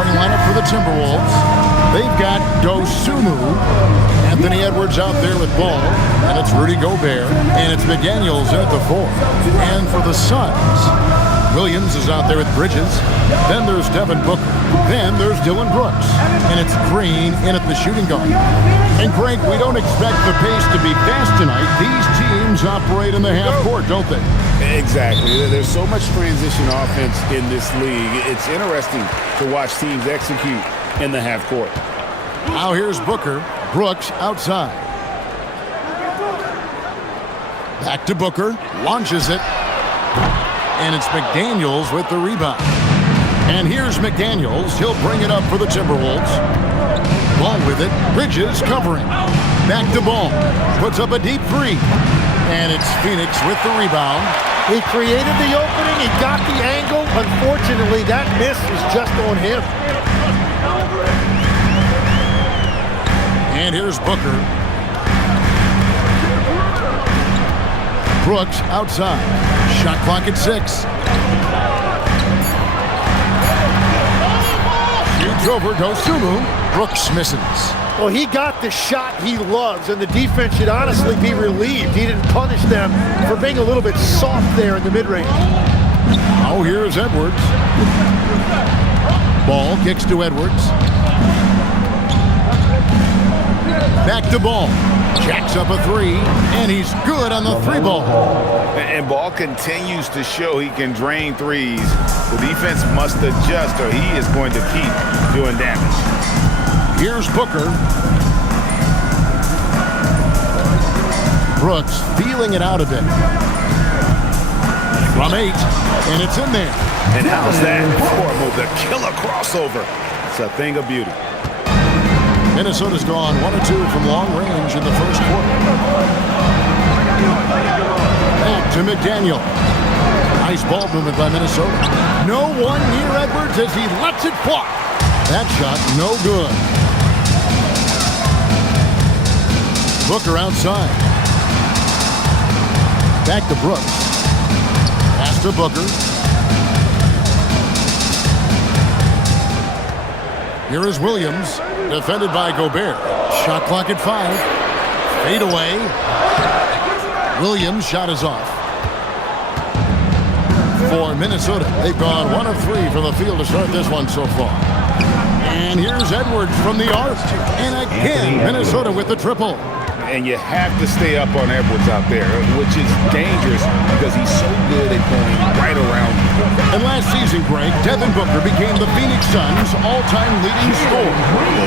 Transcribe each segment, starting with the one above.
starting lineup for the Timberwolves. They've got Dosunmu, Anthony Edwards out there with ball, and it's Rudy Gobert, and it's McDaniels in at the 4. And for the Suns, Williams is out there with Bridges. Then there's Devin Booker. Then there's Dylan Brooks. And it's Green in at the shooting guard. And Greg, we don't expect the pace to be fast tonight. These teams operate in the half court, don't they? Exactly. There's so much transition offense in this league. It's interesting to watch teams execute in the half court. Now here's Booker. Brooks outside. Back to Booker. Launches it. And it's McDaniels with the rebound. And here's McDaniels. He'll bring it up for the Timberwolves. Ball with it. Bridges covering. Back to Ball. Puts up a deep 3. And it's Phoenix with the rebound. He created the opening. He got the angle. Unfortunately, that miss is just on him. And here's Booker. Brooks outside. Shot clock at 6. Shoots over Dosunmu. Brooks misses. Well, he got the shot he loves, and the defense should honestly be relieved. He didn't punish them for being a little bit soft there in the mid-range. Now here's Edwards. Ball kicks to Edwards. Back to Ball. Jacks up a 3, and he's good on the 3-ball. And Ball continues to show he can drain threes. The defense must adjust, or he is going to keep doing damage. Here's Booker. Brooks feeling it out a bit. From 8, and it's in there. And how's that for the killer crossover? It's a thing of beauty. Minnesota's gone 1 of 2 from long range in the first quarter. Back to McDaniel. Nice ball movement by Minnesota. No one near Edwards as he lets it fly. That shot no good. Booker outside. Back to Brooks. Pass to Booker. Here is Williams, defended by Gobert. Shot clock at 5. Fade away. Williams' shot is off. For Minnesota, they've gone 1 of 3 from the field to start this one so far. And here's Edwards from the arc. And again, Minnesota with the triple. And you have to stay up on Edwards out there, which is dangerous because he's so good at going right around. And last season, Greg, Devin Booker became the Phoenix Suns' all-time leading scorer.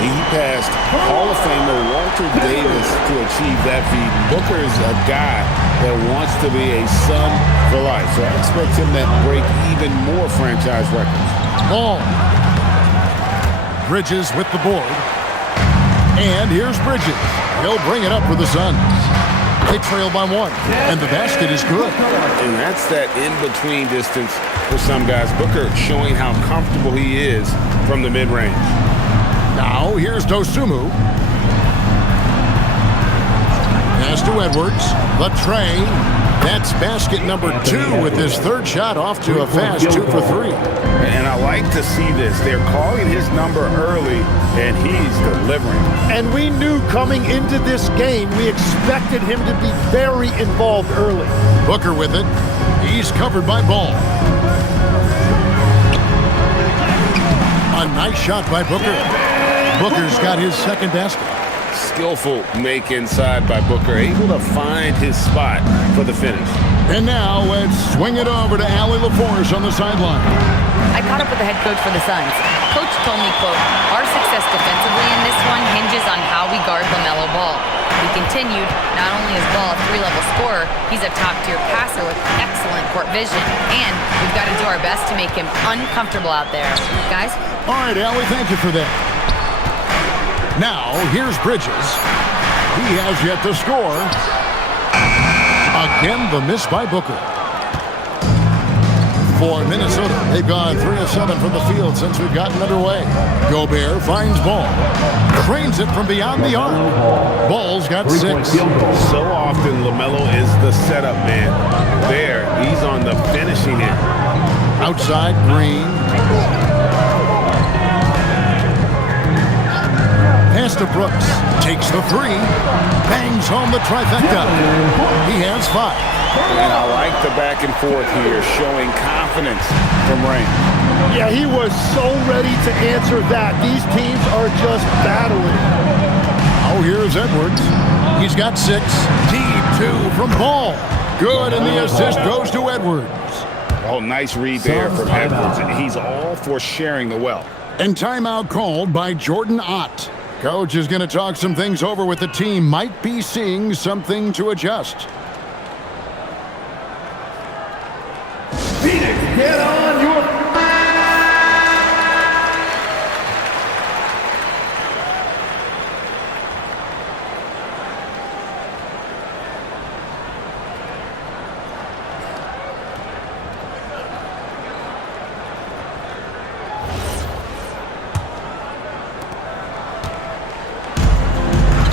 He passed Hall of Famer Walter Davis to achieve that feat. Booker is a guy that wants to be a Sun for life, so I expect him to break even more franchise records. Ball. Bridges with the board. And here's Bridges. He'll bring it up for the Suns. They trail by 1, and the basket is good. And that's that in-between distance for some guys. Booker showing how comfortable he is from the mid-range. Now here's Dosunmu. Pass to Edwards. The tray. That's basket number 2 with his 3rd shot off to a fast 2 for 3. And I like to see this. They're calling his number early, and he's delivering. And we knew coming into this game, we expected him to be very involved early. Booker with it. He's covered by Ball. A nice shot by Booker. Booker's got his 2nd basket. Skillful make inside by Booker, able to find his spot for the finish. And now let's swing it over to Allie LaForce on the sideline. I caught up with the head coach for the Suns. Coach told me, quote, "Our success defensively in this one hinges on how we guard LaMelo Ball." We continued, not only is Ball a 3-level scorer, he's a top-tier passer with excellent court vision. And we've got to do our best to make him uncomfortable out there. Guys? All right, Allie, thank you for that. Now, here's Bridges. He has yet to score. Again, the miss by Booker. For Minnesota, they've gone 3 of 7 from the field since we've gotten underway. Gobert finds Ball. Trains it from beyond the arc. Ball's got 6. So often, LaMelo is the setup man. There, he's on the finishing end. Outside, Green. to Brooks. Takes the three. Bangs home the trifecta. He has 5. And I like the back and forth here, showing confidence from Rain. Yeah, he was so ready to answer that. These teams are just battling. Oh, here's Edwards. He's got 6. Deep 2 from Ball. Good, and the assist goes to Edwards. Oh, nice read there from Edwards. He's all for sharing the wealth. And timeout called by Jordan Ott. Coach is going to talk some things over with the team. Might be seeing something to adjust. Phoenix, get on your...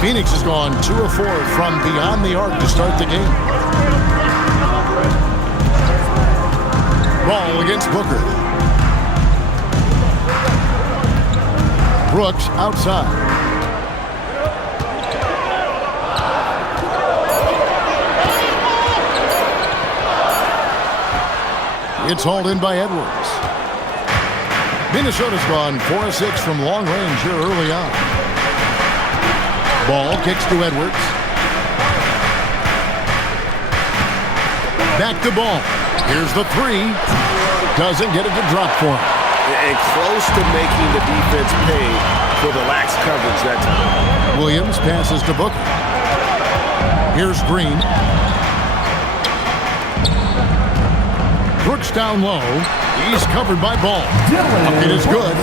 Phoenix has gone 2 of 4 from beyond the arc to start the game. Ball against Booker. Brooks outside. It's hauled in by Edwards. Minnesota's gone 4 of 6 from long range here early on. Ball kicks to Edwards. Back to Ball. Here's the 3. Doesn't get it to drop for him. And close to making the defense pay for the lax coverage that time. Williams passes to Booker. Here's Green. Brooks down low. He's covered by Ball. It is good.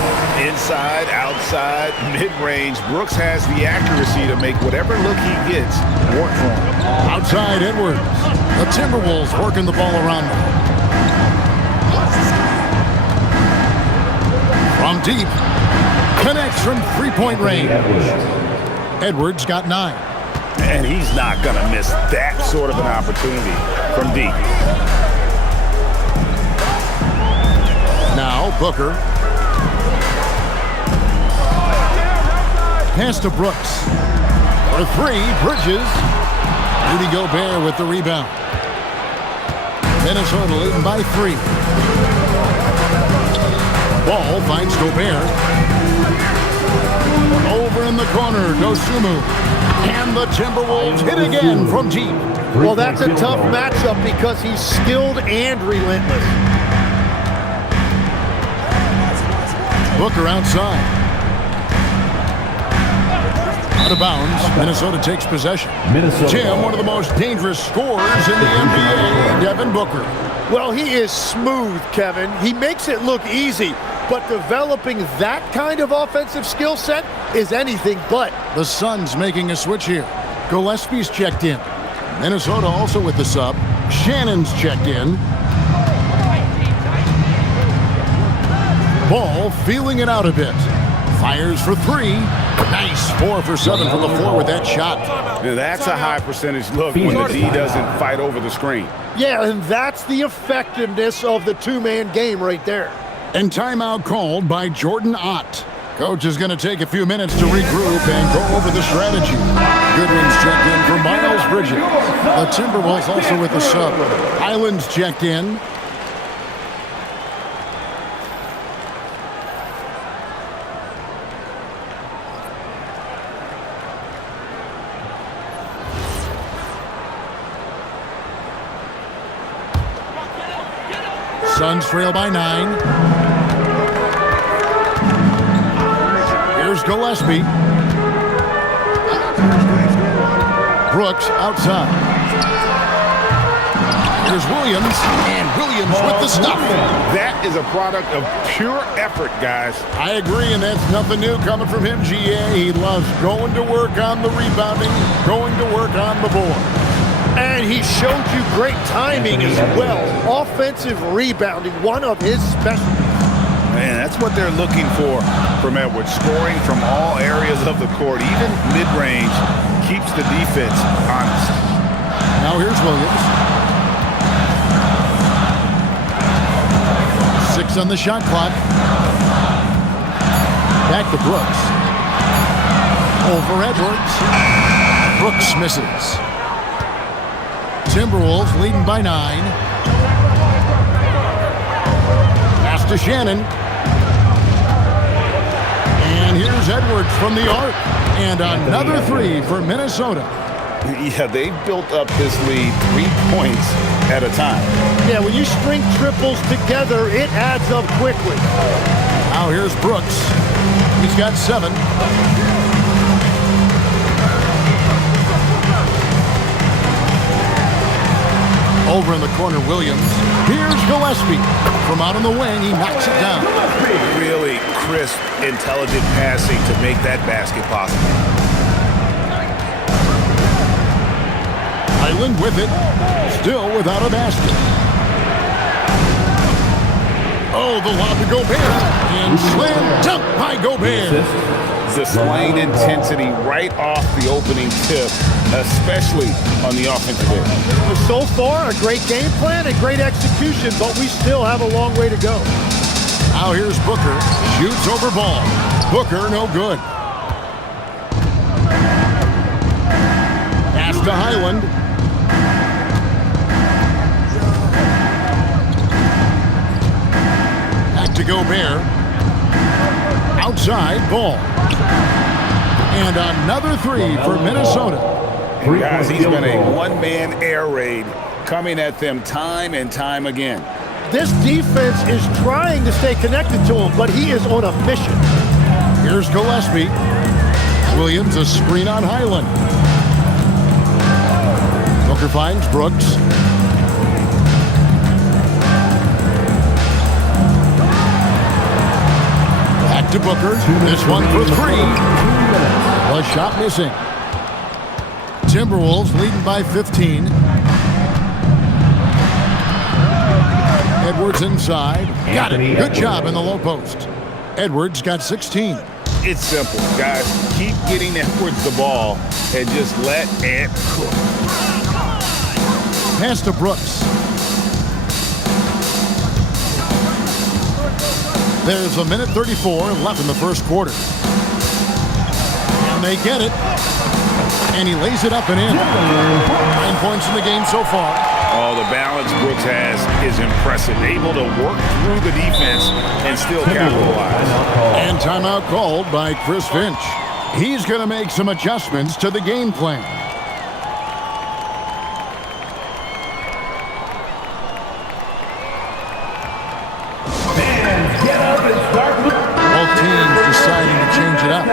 Inside, outside, mid-range. Brooks has the accuracy to make whatever look he gets work for him. Outside Edwards. The Timberwolves working the ball around them. From deep. Connects from three-point range. Edwards got 9. And he's not going to miss that sort of an opportunity from deep. Now Booker. Pass to Brooks. For 3, Bridges. Rudy Gobert with the rebound. Minnesota leading by 3. Ball finds Gobert. Over in the corner, Dosunmu. And the Timberwolves hit again from deep. Well, that's a tough matchup because he's skilled and relentless. Booker outside. Out of bounds. Minnesota takes possession. Jim, one of the most dangerous scorers in the NBA, Devin Booker. Well, he is smooth, Kevin. He makes it look easy, but developing that kind of offensive skill set is anything but. The Suns making a switch here. Gillespie's checked in. Minnesota also with the sub. Shannon's checked in. Ball feeling it out a bit. Fires for 3. Nice 4 for 7 from the floor with that shot. Now that's a high percentage look when the D doesn't fight over the screen. Yeah, and that's the effectiveness of the two-man game right there. And timeout called by Jordan Ott. Coach is going to take a few minutes to regroup and go over the strategy. Goodwin's checked in for Miles Bridges. The Timberwolves also with the sub. Island's checked in. Suns trail by 9. Here's Gillespie. Brooks outside. Here's Williams, and Williams with the stuff. That is a product of pure effort, guys. I agree, and that's nothing new coming from him, GA. He loves going to work on the rebounding, going to work on the board. And he showed you great timing as well. Offensive rebounding, one of his specialties. Man, that's what they're looking for from Edwards. Scoring from all areas of the court, even mid-range, keeps the defense honest. Now here's Williams. 6 on the shot clock. Back to Brooks. Over Edwards. Brooks misses. Timberwolves leading by 9. Pass to Shannon. And here's Edwards from the arc. And another 3 for Minnesota. Yeah, they've built up this lead 3 points at a time. Yeah, when you string triples together, it adds up quickly. Now here's Brooks. He's got 7. Over in the corner, Williams. Here's Gillespie. From out on the wing, he knocks it down. Really crisp, intelligent passing to make that basket possible. Highland with it. Still without a basket. Oh, the lob to Gobert. And slam dunk by Gobert. Displaying intensity right off the opening tip, especially on the offensive end. So far, a great game plan and great execution, but we still have a long way to go. Now here's Booker. Shoots over Ball. Booker, no good. Pass to Highland. Back to Gobert. Outside, Ball. And another 3 for Minnesota. And guys, he's been a one-man air raid coming at them time and time again. This defense is trying to stay connected to him, but he is on a mission. Here's Gillespie. Williams, a screen on Highland. Booker finds Brooks. Back to Booker. This one for 3. A shot missing. Timberwolves leading by 15. Edwards inside. Got it. Good job in the low post. Edwards got 16. It's simple, guys. Keep getting Edwards the ball and just let it cook. Pass to Brooks. There's a minute 34 left in the first quarter. And they get it. And he lays it up and in. 9 points in the game so far. Oh, the balance Brooks has is impressive. Able to work through the defense and still capitalize. And timeout called by Chris Finch. He's going to make some adjustments to the game plan. Both teams deciding to change it up.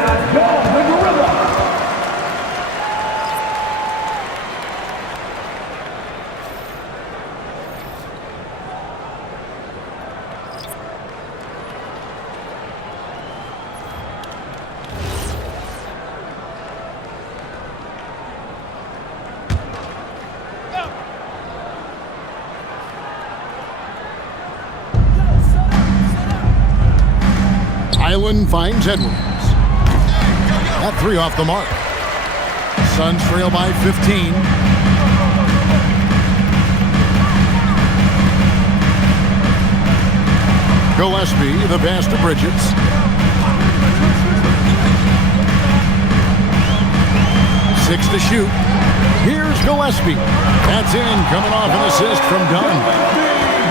Highland finds Edwards. That 3 off the mark. Suns trail by 15. Gillespie, the pass to Bridges. Six to shoot. Here's Gillespie. That's in, coming off an assist from Dunn.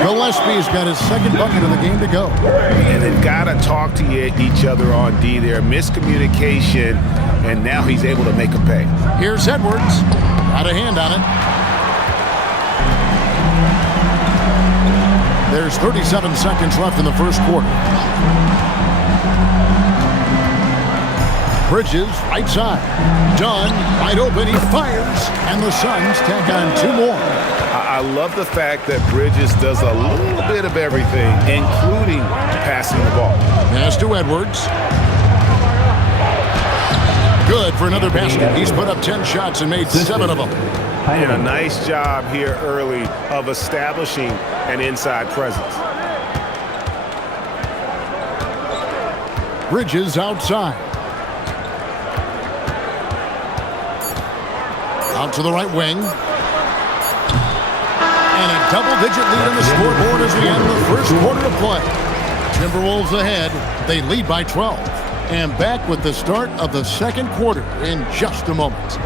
Gillespie's got his second bucket of the game to go. And they've got to talk to each other on D there. Miscommunication, and now he's able to make a pay. Here's Edwards. Got a hand on it. There's 37 seconds left in the first quarter. Bridges, right side. Dunn, wide open, he fires, and the Suns tack on 2 more. I love the fact that Bridges does a little bit of everything, including passing the ball. Pass to Edwards. Good for another basket. He's put up 10 shots and made 7 of them. And a nice job here early of establishing an inside presence. Bridges outside. Out to the right wing. And a double-digit lead on the scoreboard as we end the first quarter of play. Timberwolves ahead. They lead by 12. And back with the start of the second quarter in just a moment.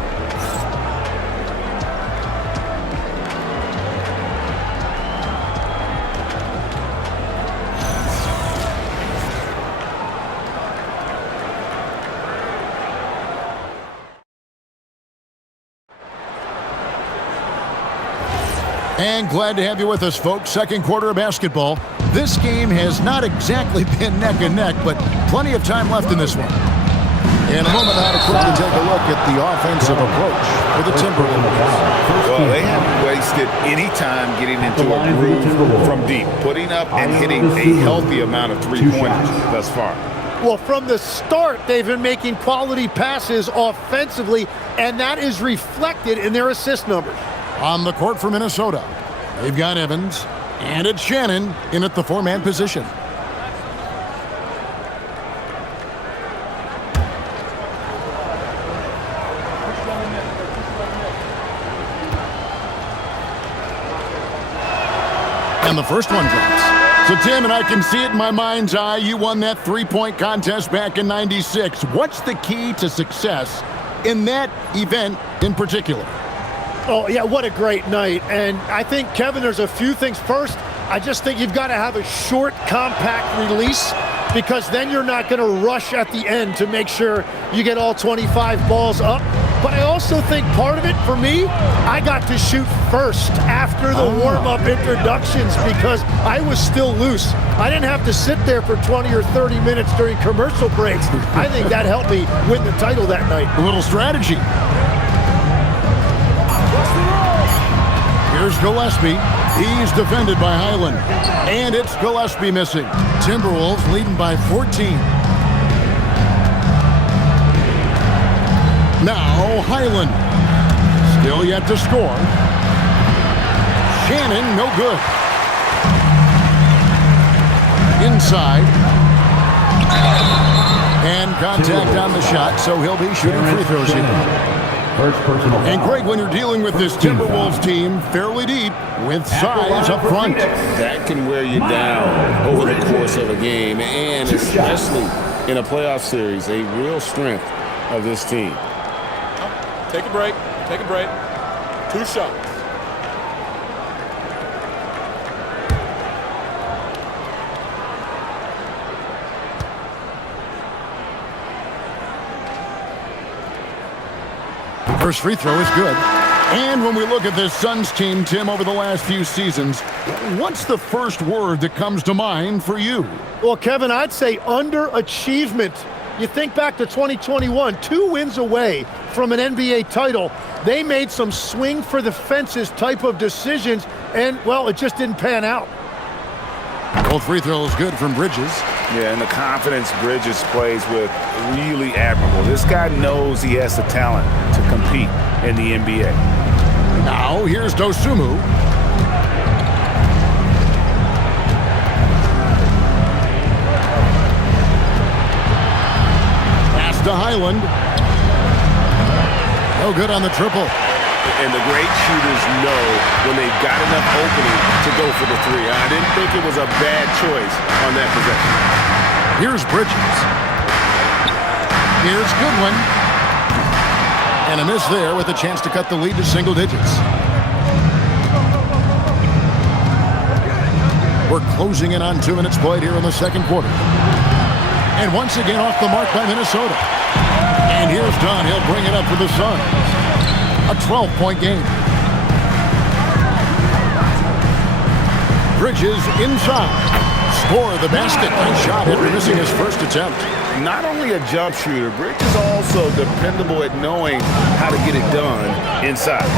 And glad to have you with us, folks. Second quarter of basketball. This game has not exactly been neck and neck, but plenty of time left in this one. In a moment now to quickly take a look at the offensive approach for the Timberwolves. Well, they haven't wasted any time getting into a groove from deep, putting up and hitting a healthy amount of three-pointers thus far. Well, from the start, they've been making quality passes offensively, and that is reflected in their assist numbers. On the court for Minnesota, they've got Evans, and it's Shannon in at the four-man position. And the first one drops. So, Tim, and I can see it in my mind's eye, you won that three-point contest back in '96. What's the key to success in that event in particular? Oh, yeah, what a great night. And I think, Kevin, there's a few things. First, I just think you've got to have a short, compact release, because then you're not going to rush at the end to make sure you get all 25 balls up. But I also think part of it, for me, I got to shoot first after the warm-up introductions because I was still loose. I didn't have to sit there for 20 or 30 minutes during commercial breaks. I think that helped me win the title that night. A little strategy. Here's Gillespie. He's defended by Highland. And it's Gillespie missing. Timberwolves leading by 14. Now Highland. Still yet to score. Shannon, no good. Inside. And contact on the shot, so he'll be shooting free throws here. First personal foul. And Greg, when you're dealing with this Timberwolves team fairly deep with size up front, that can wear you down over the course of a game, and especially in a playoff series, a real strength of this team. Take a break. Take a break. 2 shots. First free throw is good. And when we look at this Suns team, Tim, over the last few seasons, what's the first word that comes to mind for you? Well, Kevin, I'd say underachievement. You think back to 2021, 2 wins away from an NBA title. They made some swing for the fences type of decisions, and, well, it just didn't pan out. Both free throws good from Bridges. Yeah, and the confidence Bridges plays with, really admirable. This guy knows he has the talent to compete in the NBA. Now, here's Dosunmu. Pass to Highland. No good on the triple. And the great shooters know when they've got enough opening to go for the three. I didn't think it was a bad choice on that possession. Here's Bridges. Here's Goodwin. And a miss there with a chance to cut the lead to single digits. We're closing in on 2 minutes played here in the second quarter. And once again off the mark by Minnesota. And here's Dunn. He'll bring it up for the Suns. A 12-point game. Bridges inside. Score the basket. Nice shot after missing his first attempt. Not only a jump shooter, Bridges is also dependable at knowing how to get it done inside.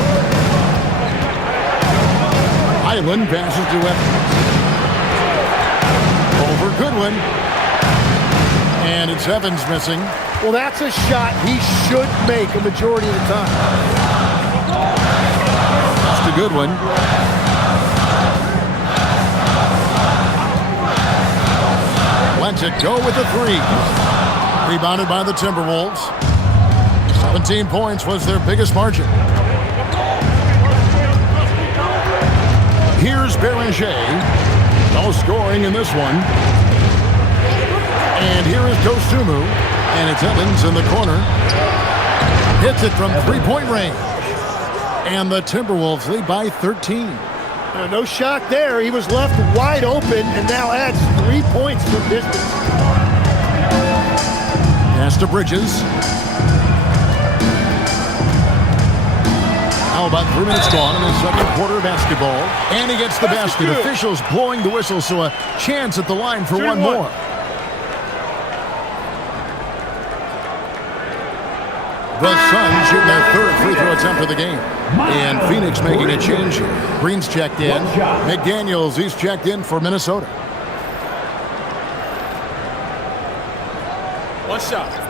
Highland passes to Evans. Over Goodwin. And it's Evans missing. Well, that's a shot he should make a majority of the time. That's a good one. Lets it go with the three. Rebounded by the Timberwolves. 17 points was their biggest margin. Here's Beranger. No scoring in this one. And here is Dosunmu. And it's Evans in the corner. Hits it from three-point range. And the Timberwolves lead by 13. No shock there. He was left wide open and now adds 3 points from distance. Pass to Bridges. Now about 3 minutes gone in the second quarter of basketball. And he gets the basket. Officials blowing the whistle, so a chance at the line for one more. The Suns shooting their third free throw attempt of the game. And Phoenix making a change here. Green's checked in. McDaniels, he's checked in for Minnesota. One shot.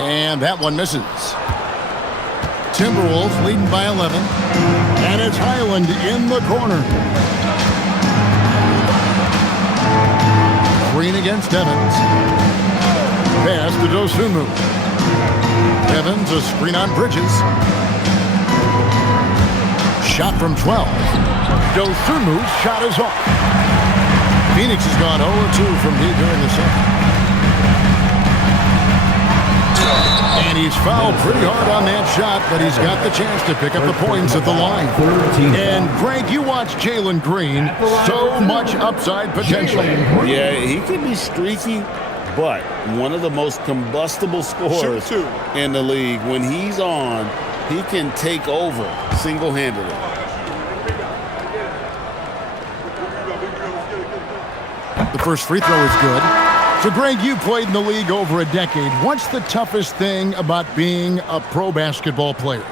And that one misses. Timberwolves leading by 11. And it's Highland in the corner. Green against Evans. Pass to Dosunmu. Evans, a screen on Bridges. Shot from 12. Dosunmu's shot is off. Phoenix has gone 0-2 from deep during the second. And he's fouled pretty hard on that shot, but he's got the chance to pick up the points at the line. And, Greg, you watch Jalen Green. So much upside potential. Yeah, he can be streaky, but one of the most combustible scorers in the league. When he's on, he can take over single-handedly. The first free throw is good. So, Greg, you played in the league over a decade. What's the toughest thing about being a pro basketball player?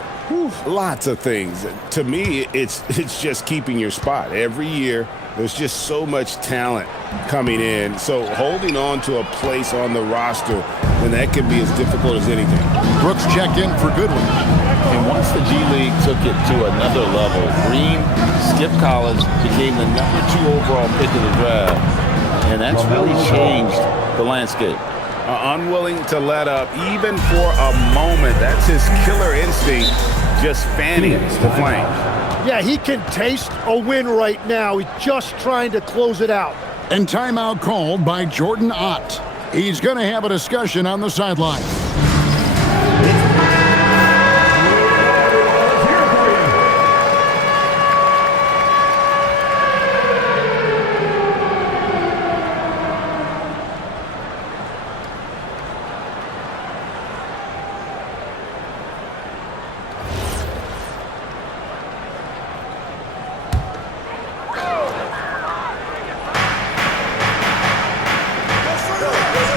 Lots of things. To me, it's just keeping your spot. Every year, there's just so much talent coming in. So holding on to a place on the roster, then that can be as difficult as anything. Brooks checked in for Goodwin. And once the G League took it to another level, Green skipped college, became the #2 overall pick of the draft. And that's really changed the landscape. Unwilling to let up even for a moment. That's his killer instinct, just fanning the flames. Yeah, he can taste a win right now. He's just trying to close it out. And timeout called by Jordan Ott. He's going to have a discussion on the sideline.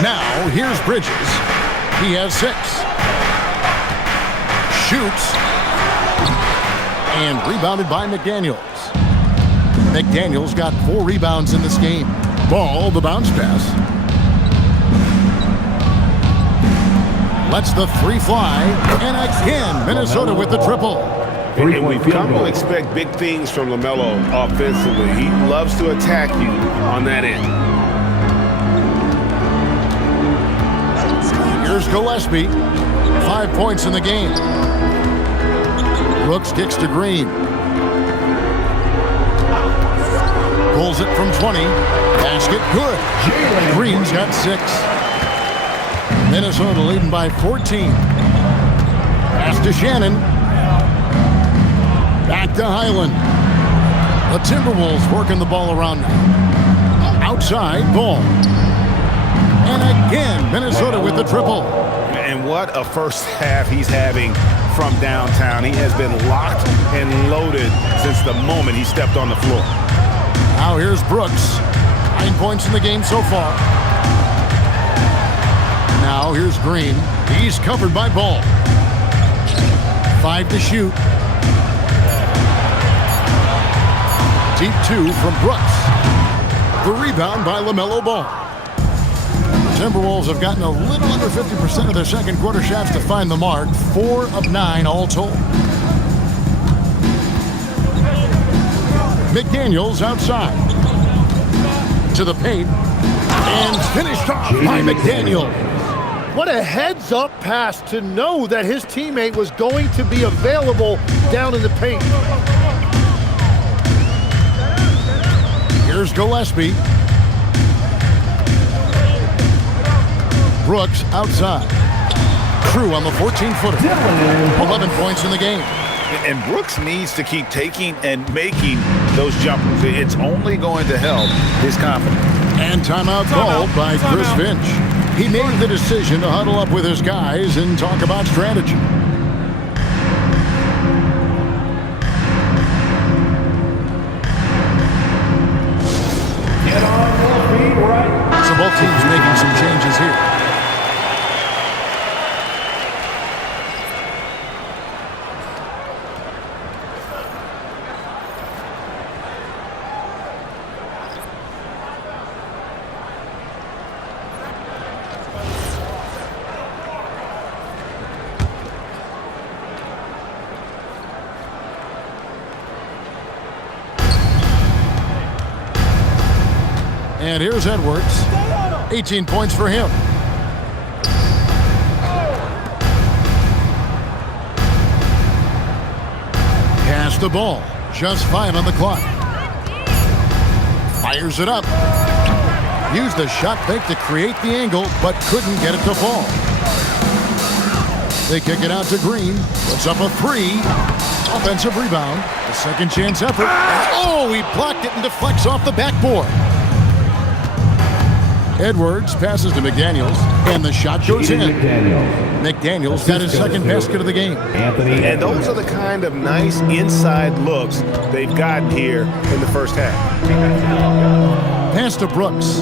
Now, here's Bridges. He has 6. Shoots. And rebounded by McDaniels. McDaniels got 4 rebounds in this game. Ball, the bounce pass. Lets the 3 fly. And again, Minnesota with the triple. And we've come to expect big things from LaMelo offensively. He loves to attack you on that end. Here's Gillespie. 5 points in the game. Brooks kicks to Green. Pulls it from 20. Basket good. Green's got 6. Minnesota leading by 14. Pass to Shannon. Back to Highland. The Timberwolves working the ball around now. Outside, Ball. And again, Minnesota with the triple. And what a first half he's having from downtown. He has been locked and loaded since the moment he stepped on the floor. Now here's Brooks. 9 points in the game so far. Now here's Green. He's covered by Ball. 5 to shoot. Deep 2 from Brooks. The rebound by LaMelo Ball. Timberwolves have gotten a little under 50% of their second quarter shots to find the mark. 4 of 9 all told. McDaniels outside. To the paint. And finished off by McDaniels. What a heads-up pass to know that his teammate was going to be available down in the paint. Here's Gillespie. Brooks outside. Crew on the 14-footer. 11 points in the game. And Brooks needs to keep taking and making those jumpers. It's only going to help his confidence. And timeout called by Chris Finch. He made the decision to huddle up with his guys and talk about strategy. So both teams making some changes here. And here's Edwards. 18 points for him. Pass the ball. Just 5 on the clock. Fires it up. Used the shot fake to create the angle, but couldn't get it to fall. They kick it out to Green. Puts up a 3. Offensive rebound. A second chance effort. Oh, he blocked it and deflects off the backboard. Edwards passes to McDaniels, and the shot goes in. McDaniels got his second basket of the game. And those are the kind of nice inside looks they've gotten here in the first half. Pass to Brooks.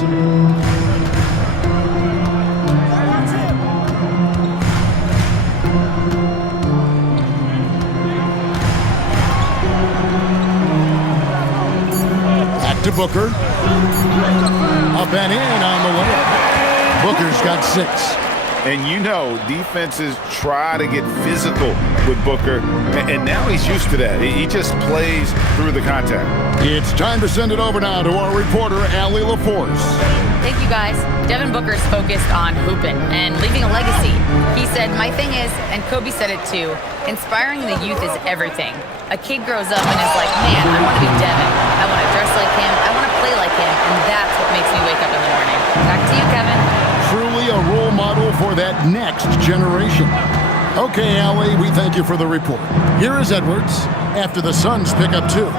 Back to Booker. Up and in on the way. Booker's got 6. And you know, defenses try to get physical with Booker, and now he's used to that. He just plays through the contact. It's time to send it over now to our reporter, Allie LaForce. Thank you, guys. Devin Booker's focused on hooping and leaving a legacy. He said, "My thing is," and Kobe said it too, "inspiring the youth is everything." A kid grows up and is like, "Man, I want to be Devin. I want to dress like him. I want to play like him." And that's what makes me wake up in the morning. Back to you, Kevin. Truly a role model for that next generation. Okay, Allie, we thank you for the report. Here is Edwards after the Suns pick up 2.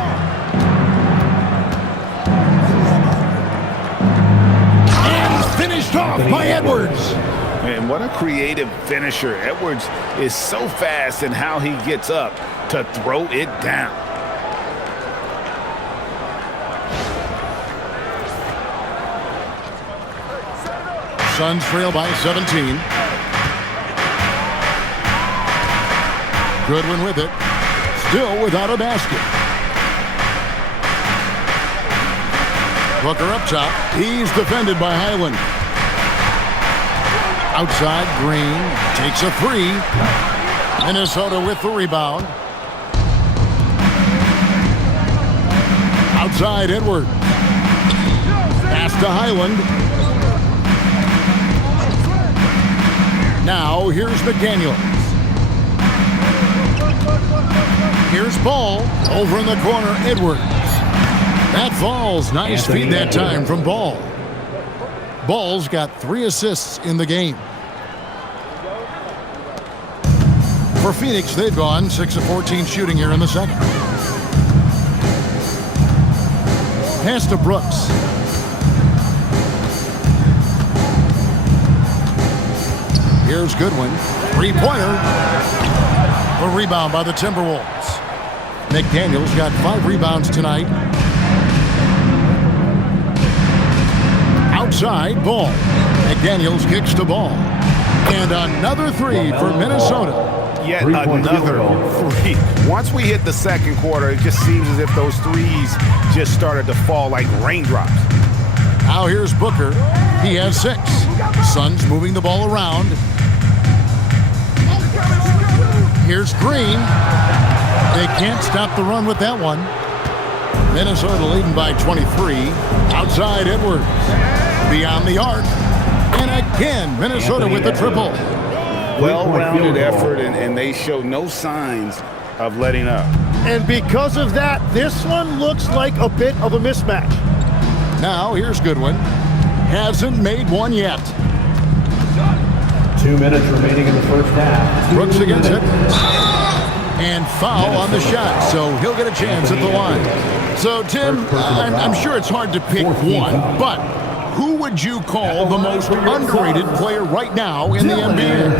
And finished off by Edwards. And what a creative finisher. Edwards is so fast in how he gets up to throw it down. Suns trail by 17. Goodwin with it. Still without a basket. Booker up top. He's defended by Highland. Outside, Green takes a 3. Minnesota with the rebound. Outside, Edwards. Pass to Highland. Now, here's McDaniels. Here's Ball. Over in the corner, Edwards. That falls. Nice feed that time from Ball. Ball's got 3 assists in the game. For Phoenix, they've gone 6 of 14 shooting here in the second. Pass to Brooks. Here's Goodwin. 3-pointer. A rebound by the Timberwolves. McDaniels got 5 rebounds tonight. Outside, Ball. McDaniels kicks the ball. And another 3 for Minnesota. Yet another 3. Once we hit the second quarter, it just seems as if those threes just started to fall like raindrops. Now here's Booker. He has 6. Suns moving the ball around. Here's Green. They can't stop the run with that one. Minnesota leading by 23. Outside Edwards. Beyond the arc. And Again, Minnesota with the triple. Well-rounded effort, and they show no signs of letting up. And because of that, this one looks like a bit of a mismatch. Now, here's Goodwin. Hasn't made one yet. 2 minutes remaining in the first half. Brooks against it. And foul on the shot, so he'll get a chance at the line. So, Tim, I'm sure it's hard to pick one, but who would you call the most underrated player right now in the NBA?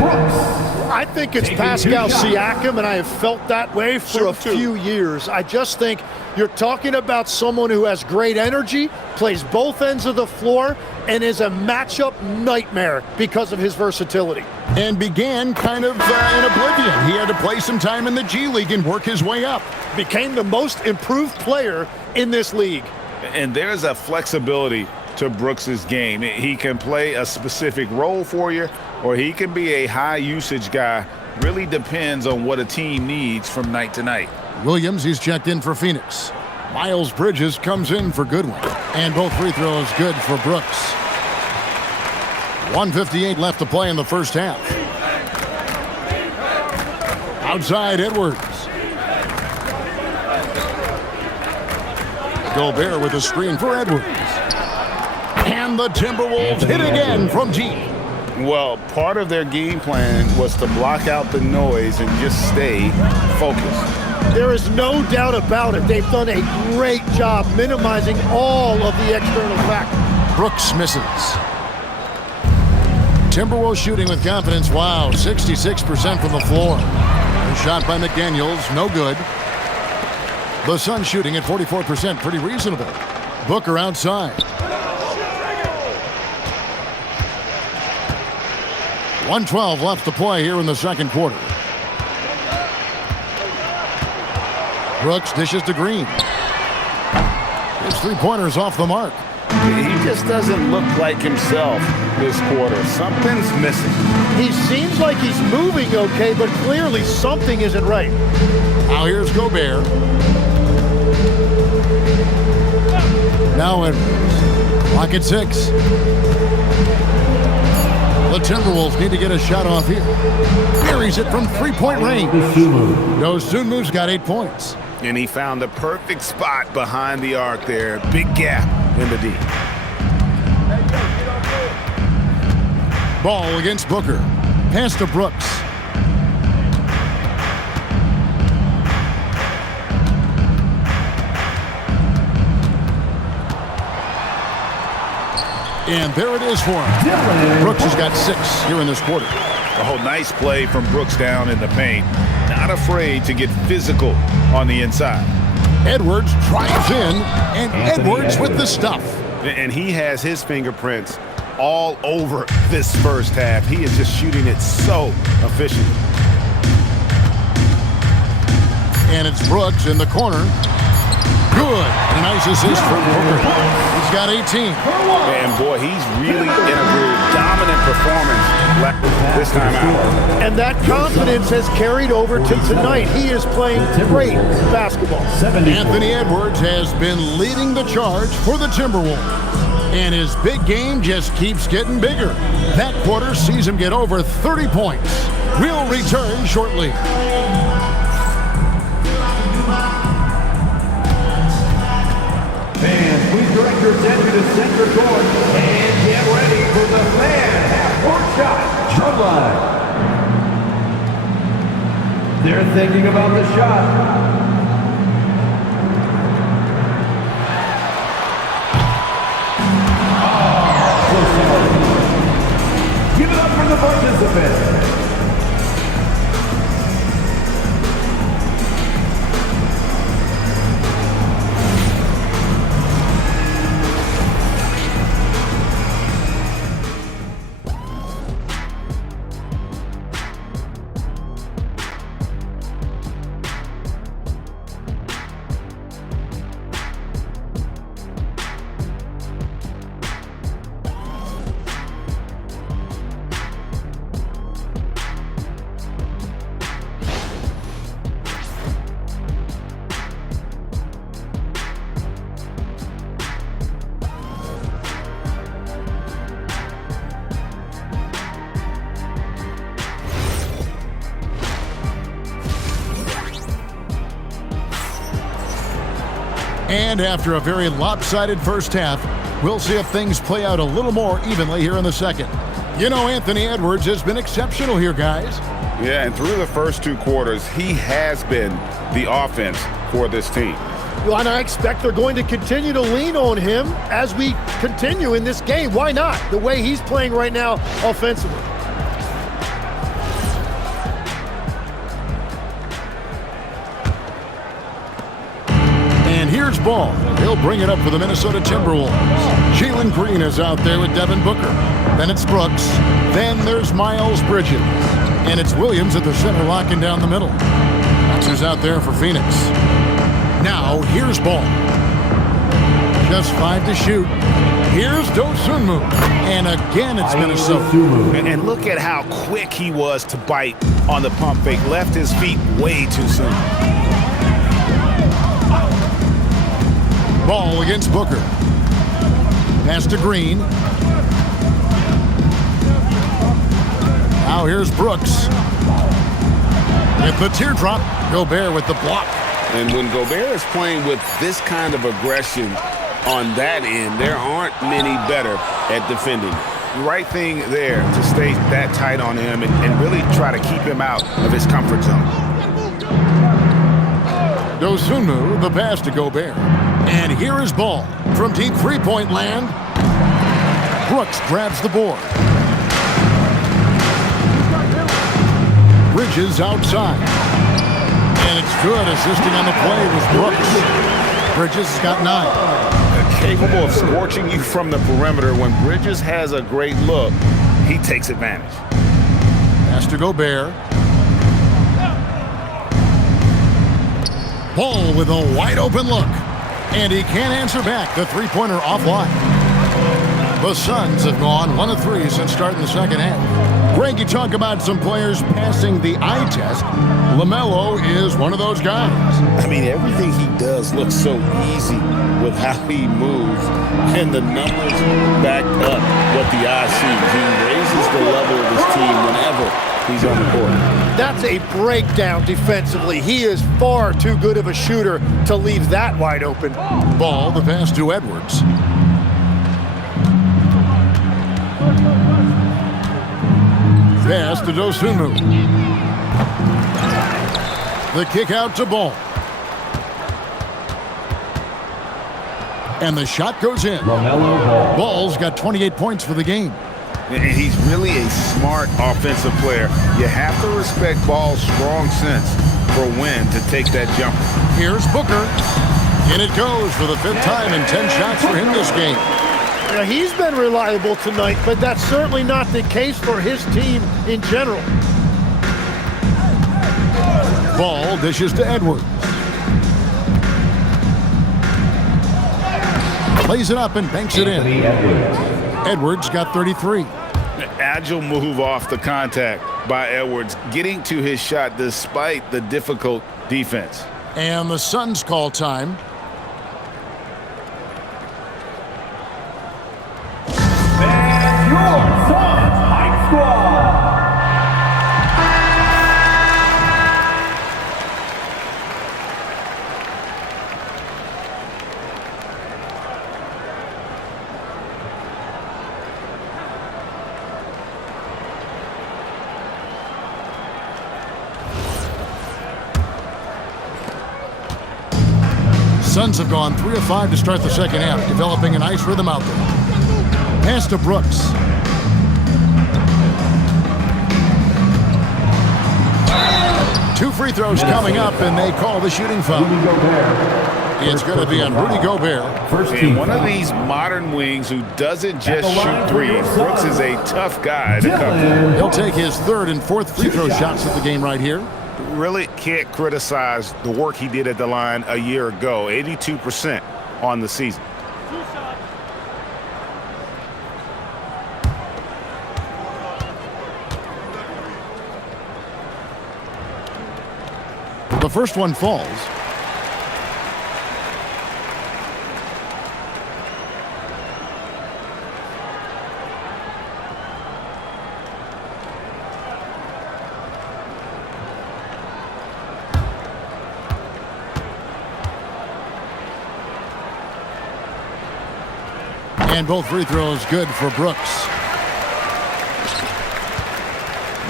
I think it's Pascal Siakam, and I have felt that way for a few years. I just think you're talking about someone who has great energy, plays both ends of the floor, and is a matchup nightmare because of his versatility. And began kind of in oblivion. He had to play some time in the G League and work his way up. Became the most improved player in this league. And there's a flexibility to Brooks's game. He can play a specific role for you, or he can be a high-usage guy. Really depends on what a team needs from night to night. Williams, he's checked in for Phoenix. Miles Bridges comes in for Goodwin. And both free throws good for Brooks. 1:58 left to play in the first half. Outside Edwards. Gobert with a screen for Edwards. And the Timberwolves hit again from deep. Well, part of their game plan was to block out the noise and just stay focused. There is no doubt about it. They've done a great job minimizing all of the external factors. Brooks misses. Timberwolves shooting with confidence. Wow, 66% from the floor. A shot by McDaniels, no good. The Suns shooting at 44%, pretty reasonable. Booker outside. 1:12 left to play here in the second quarter. Brooks dishes to Green. His three-pointers off the mark. He just doesn't look like himself this quarter. Something's missing. He seems like he's moving okay, but clearly something isn't right. Now here's Gobert. Now Edwards. Clock at 6. The Timberwolves need to get a shot off here. Carries it from three-point range. Dosunmu's got 8 points. And he found the perfect spot behind the arc there. Big gap in the D. Ball against Booker. Pass to Brooks. And there it is for him. Brooks has got 6 here in this quarter. Oh, nice play from Brooks down in the paint. Not afraid to get physical on the inside. Edwards drives in, and Edwards with the stuff. And he has his fingerprints all over this first half. He is just shooting it so efficiently. And it's Brooks in the corner. Good. A nice assist from Booker. He's got 18. And boy, he's really in a groove. Dominant performance this time out. And that confidence has carried over to tonight. He is playing great basketball. Anthony Edwards has been leading the charge for the Timberwolves. And his big game just keeps getting bigger. That quarter sees him get over 30 points. We'll return shortly. Fans, please direct your attention to center court and get ready for the fan half-court shot. Drum line. They're thinking about the shot. Give it up for the participants. And after a very lopsided first half, we'll see if things play out a little more evenly here in the second. You know, Anthony Edwards has been exceptional here, guys. Yeah, and through the first 2 quarters, he has been the offense for this team. Well, and I expect they're going to continue to lean on him as we continue in this game. Why not? The way he's playing right now offensively. And here's ball. He'll bring it up for the Minnesota Timberwolves. Jalen Green is out there with Devin Booker. Then it's Brooks. Then there's Miles Bridges. And it's Williams at the center locking down the middle. Bouncer's out there for Phoenix. Now, here's ball. Just 5 to shoot. Here's Dosunmu. And again, it's Minnesota. And look at how quick he was to bite on the pump fake. Left his feet way too soon. Ball against Booker. Pass to Green. Now here's Brooks. With the teardrop, Gobert with the block. And when Gobert is playing with this kind of aggression on that end, there aren't many better at defending. Right thing there to stay that tight on him and really try to keep him out of his comfort zone. Dosunmu, the pass to Gobert. And here is ball from deep three-point land. Brooks grabs the board. Bridges outside. And it's good. Assisting on the play was Brooks. Bridges has got 9. Capable of scorching you from the perimeter. When Bridges has a great look, he takes advantage. Pass to Gobert. Ball with a wide open look. And he can't answer back. The three-pointer offline. The Suns have gone 1 of 3 since starting the second half. Greg, you talk about some players passing the eye test. LaMelo is one of those guys. I mean, everything he does looks so easy with how he moves, and the numbers back up what the eye sees. He raises the level of his team whenever he's on the court. That's a breakdown defensively. He is far too good of a shooter to leave that wide open. Ball, the pass to Edwards. Pass to Dosunmu. The kick out to Ball. And the shot goes in. Ball's got 28 points for the game. And he's really a smart offensive player. You have to respect Ball's strong sense for when to take that jumper. Here's Booker. And it goes for the 5th time in 10 shots for him this game. Now, he's been reliable tonight, but that's certainly not the case for his team in general. Ball dishes to Edwards. Plays it up and banks it in. Edwards got 33. Agile move off the contact by Edwards, getting to his shot despite the difficult defense. And the Suns call time. And your Suns Hype Squad. Suns have gone 3 of 5 to start the second half, developing a nice rhythm out there. Pass to Brooks. Two free throws coming up, and they call the shooting foul. It's going to be on Rudy Gobert. And one of these modern wings who doesn't just shoot threes. Brooks is a tough guy to cover. He'll take his 3rd and 4th free throw shots of the game right here. Really can't criticize the work he did at the line a year ago. 82% on the season. The first one falls. And both free throws good for Brooks.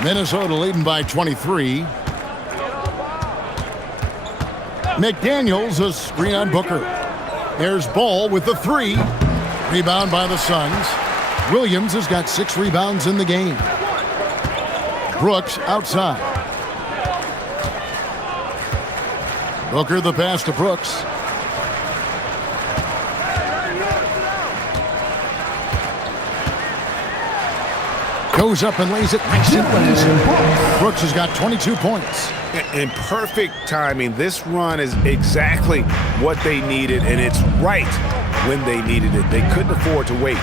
Minnesota leading by 23. McDaniels a screen on Booker. There's Ball with the three. Rebound by the Suns. Williams has got 6 rebounds in the game. Brooks outside. Booker the pass to Brooks. Goes up and lays it nice and easy. Brooks has got 22 points. In perfect timing. This run is exactly what they needed, and it's right when they needed it. They couldn't afford to wait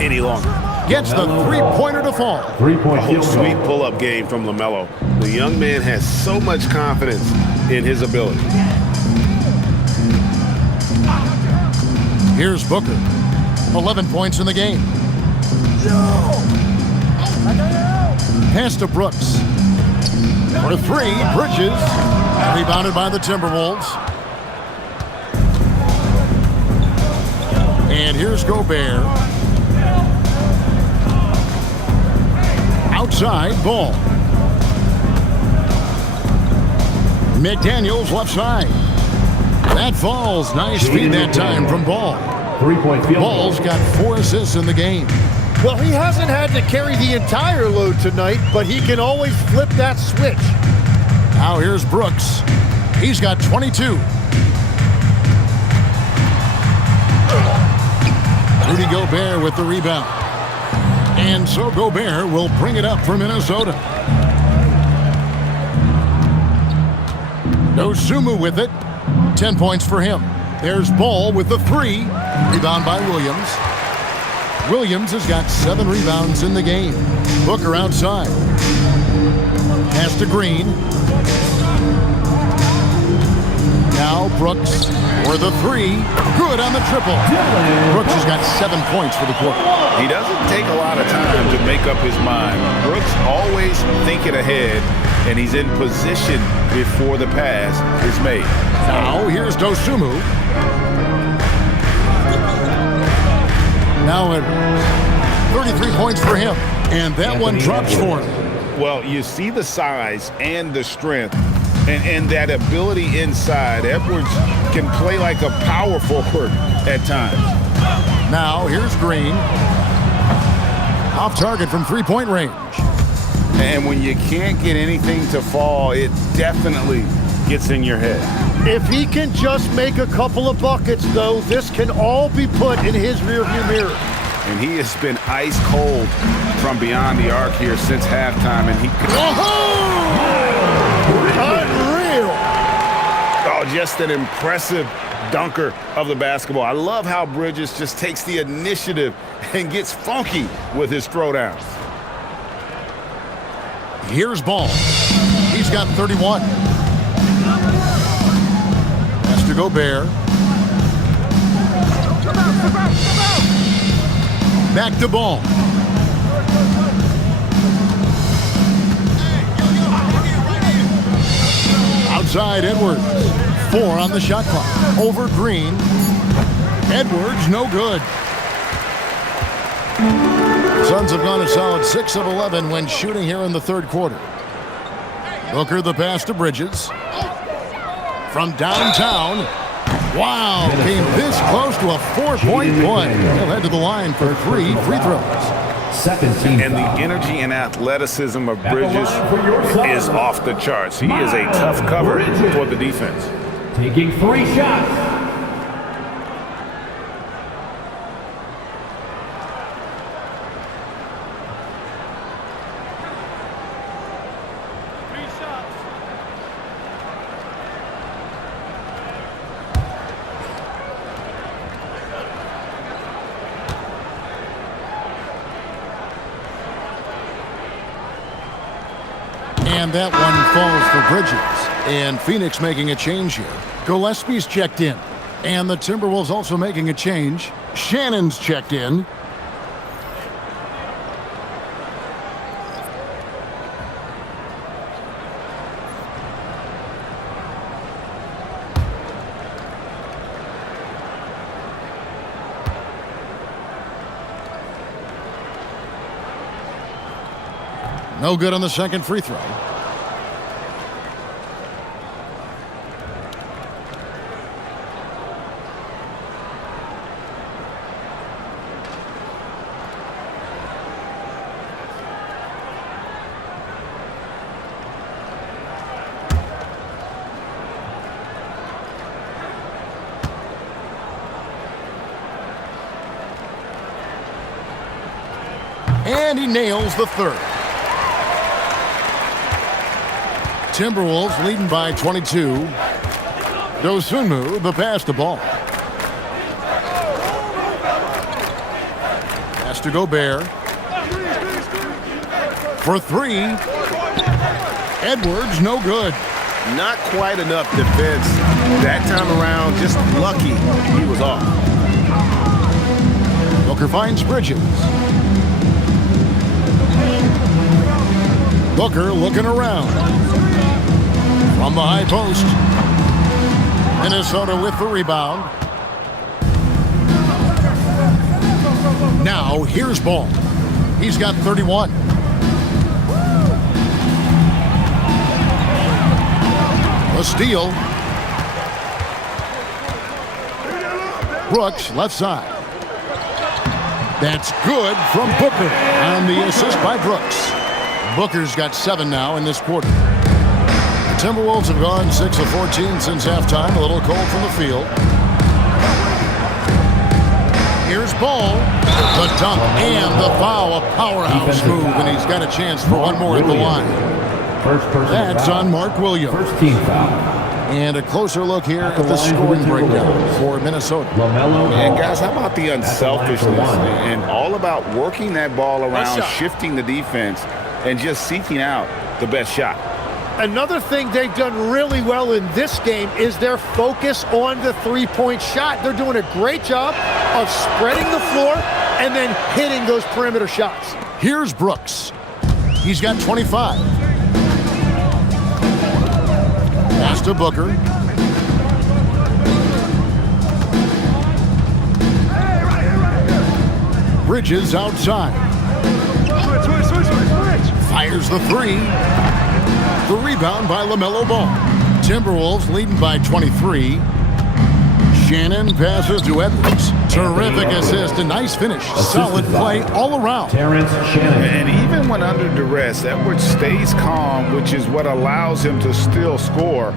any longer. Gets the three-pointer to fall. Sweet pull-up game from LaMelo. The young man has so much confidence in his ability. Here's Booker. 11 points in the game. Pass to Brooks. For 3, Bridges. Rebounded by the Timberwolves. And here's Gobert. Outside, Ball. McDaniels left side. That falls. Nice feed that time from Ball. 3-point field. Ball's got 4 assists in the game. Well, he hasn't had to carry the entire load tonight, but he can always flip that switch. Now here's Brooks. He's got 22. Rudy Gobert with the rebound. And so Gobert will bring it up for Minnesota. Dosunmu with it. 10 points for him. There's Ball with the 3. Rebound by Williams. Williams has got 7 rebounds in the game. Booker outside. Pass to Green. Now Brooks for the 3. Good on the triple. Brooks has got 7 points for the quarter. He doesn't take a lot of time to make up his mind. Brooks always thinking ahead, and he's in position before the pass is made. Now here's Dosunmu. Now at 33 points for him. And that one drops for him. Well, you see the size and the strength and that ability inside. Edwards can play like a power forward at times. Now here's Green. Off target from three-point range. And when you can't get anything to fall, it definitely gets in your head. If he can just make a couple of buckets, though, this can all be put in his rearview mirror. And he has been ice cold from beyond the arc here since halftime. And he Unreal! Oh, just an impressive dunker of the basketball. I love how Bridges just takes the initiative and gets funky with his throwdowns. Here's Ball. He's got 31. Pass to Gobert. Back to Ball. Outside Edwards. 4 on the shot clock. Over Green. Edwards, no good. Suns have gone a solid 6 of 11 when shooting here in the third quarter. Booker the pass to Bridges. From downtown. Wow, came this close to a 4-point play. He'll head to the line for 3 free throws. Second team And the foul. energy and athleticism of Bridges is off the charts. He is a tough cover for the defense. Taking 3 shots. And that one falls for Bridges. And Phoenix making a change here. Gillespie's checked in. And the Timberwolves also making a change. Shannon's checked in. No good on the second free throw. And he nails the third. Timberwolves leading by 22. Dosunmu, the pass to ball. Has to Gobert. For three. Edwards, no good. Not quite enough defense that time around. Just lucky he was off. Booker finds Bridges. Booker looking around. From the high post. Minnesota with the rebound. Now here's Ball. He's got 31. A steal. Brooks left side. That's good from Booker on the assist by Brooks. Booker's got 7 now in this quarter. The Timberwolves have gone 6 of 14 since halftime. A little cold from the field. Here's Ball. The dunk and the foul. A powerhouse move, and he's got a chance for one more at the line. That's on Mark Williams. First team foul. And a closer look here at the scoring breakdown for Minnesota. And guys, how about the unselfishness and all about working that ball around, shifting the defense, and just seeking out the best shot. Another thing they've done really well in this game is their focus on the three-point shot. They're doing a great job of spreading the floor and then hitting those perimeter shots. Here's Brooks. He's got 25. Pass to Booker. Bridges outside. Fires the three. The rebound by LaMelo Ball. Timberwolves leading by 23. Shannon passes to Edwards. Terrific assist, a nice finish. Solid play all around. Terrence Shannon. And even when under duress, Edwards stays calm, which is what allows him to still score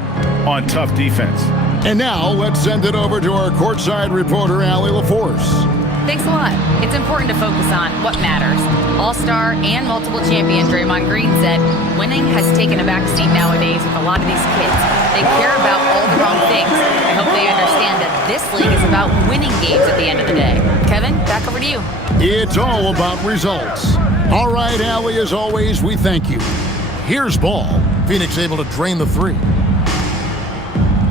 on tough defense. And now let's send it over to our courtside reporter, Allie LaForce. Thanks a lot. It's important to focus on what matters. All-star and multiple champion Draymond Green said, winning has taken a backseat nowadays with a lot of these kids. They care about all the wrong things. I hope they understand that this league is about winning games at the end of the day. Kevin, back over to you. It's all about results. All right, Allie, as always, we thank you. Here's Ball. Phoenix able to drain the three.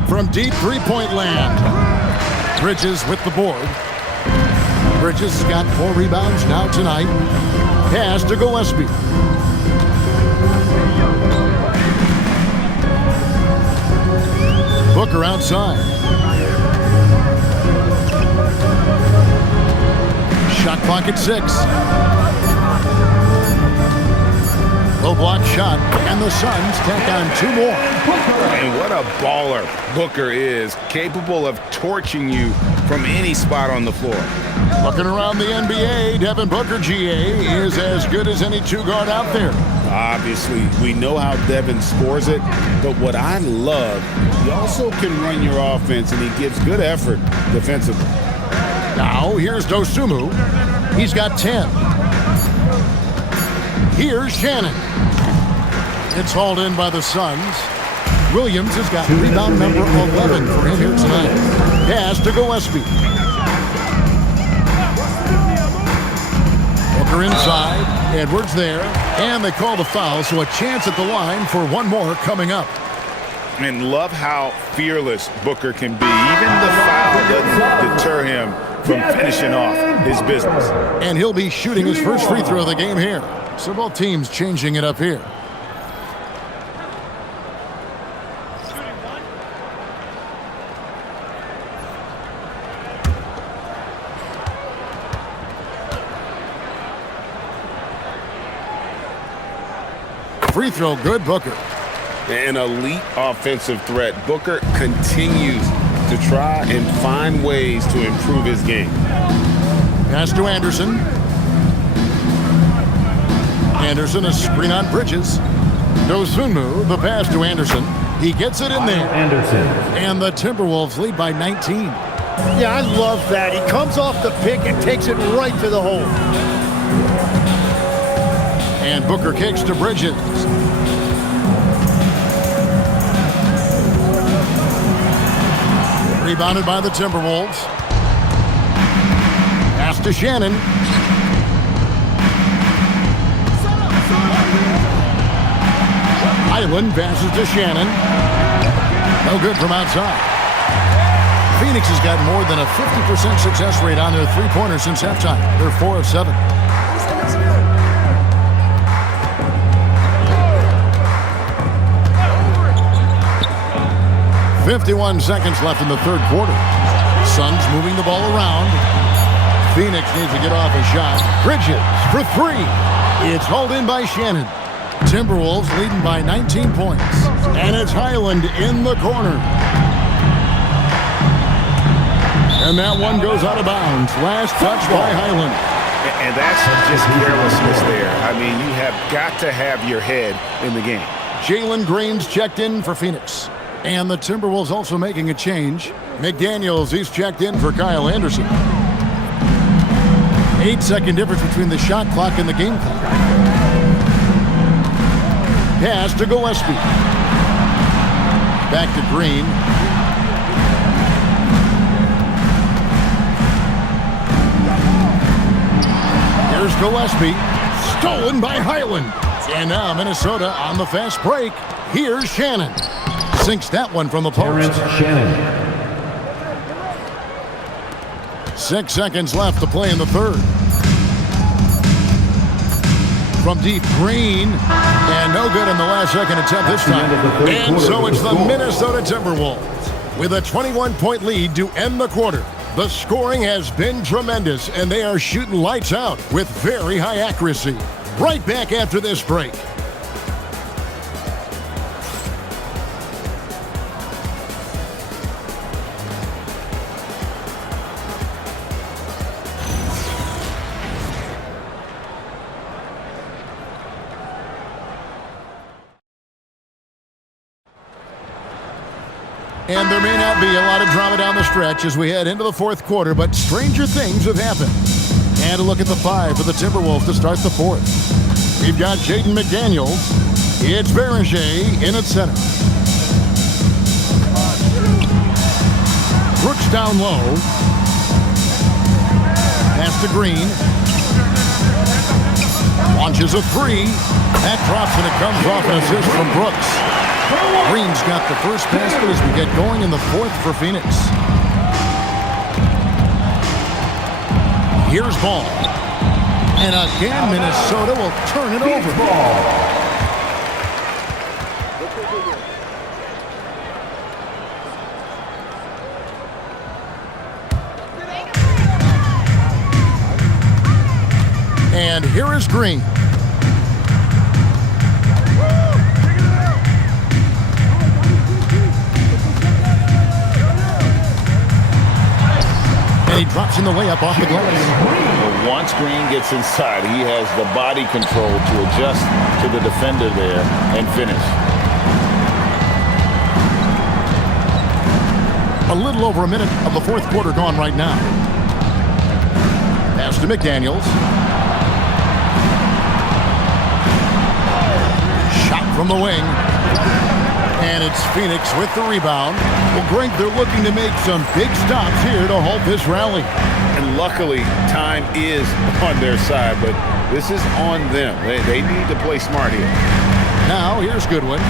From deep three-point land. Bridges with the board. Bridges has got 4 rebounds now tonight. Pass to Gillespie. Booker outside. Shot clock at 6. Low block shot, and the Suns tack on 2 more. And what a baller Booker is, capable of torching you from any spot on the floor. Looking around the NBA, Devin Booker, GA, is as good as any 2-guard out there. Obviously, we know how Devin scores it, but what I love, he also can run your offense, and he gives good effort defensively. Now, here's Dosunmu. He's got 10. Here's Shannon. It's hauled in by the Suns. Williams has got rebound number 11 for him here tonight. Pass to Gillespie. Booker inside. Edwards there. And they call the foul, so a chance at the line for one more coming up. And love how fearless Booker can be. Even the foul doesn't deter him from finishing off his business. And he'll be shooting his first free throw of the game here. So both teams changing it up here. Free throw good, Booker. An elite offensive threat. Booker continues to try and find ways to improve his game. Pass to Anderson. Anderson, a screen on Bridges. Dosunmu, the pass to Anderson. He gets it in there. Anderson. And the Timberwolves lead by 19. Yeah, I love that. He comes off the pick and takes it right to the hole. And Booker kicks to Bridges. Rebounded by the Timberwolves. Pass to Shannon. Highland passes to Shannon. No good from outside. Phoenix has got more than a 50% success rate on their three-pointers since halftime. They're 4 of 7. "51 seconds left in the third quarter. Suns moving the ball around. Phoenix needs to get off a shot. Bridges for 3. It's hauled in by Shannon. Timberwolves leading by 19 points. And it's Highland in the corner. And that one goes out of bounds. Last touch by Highland. And that's just carelessness there. I mean, you have got to have your head in the game. Jalen Green's checked in for Phoenix. And the Timberwolves also making a change. McDaniels, he's checked in for Kyle Anderson. 8-second difference between the shot clock and the game clock. Pass to Gillespie. Back to Green. Here's Gillespie. Stolen by Highland. And now Minnesota on the fast break. Here's Shannon. Sinks that one from the post. Shannon. 6 seconds left to play in the third. From deep, Green. And no good in the last second attempt this time. And so it's the Minnesota Timberwolves with a 21-point lead to end the quarter. The scoring has been tremendous, and they are shooting lights out with very high accuracy. Right back after this break. And there may not be a lot of drama down the stretch as we head into the fourth quarter, but stranger things have happened. And a look at the 5 for the Timberwolves to start the fourth. We've got Jaden McDaniels. It's Beringer in at center. Brooks down low. Pass to Green. Launches a 3. That drops and it comes off an assist from Brooks. Green's got the first basket as we get going in the fourth for Phoenix. Here's Ball. And again, Minnesota will turn it over. And here is Green. And he drops in the layup off the glass. But once Green gets inside, he has the body control to adjust to the defender there and finish. A little over a minute of the fourth quarter gone right now. Pass to McDaniels. Shot from the wing. And it's Phoenix with the rebound. Well, Greg, they're looking to make some big stops here to halt this rally. And luckily, time is on their side, but this is on them. They need to play smart here. Now, here's Goodwin.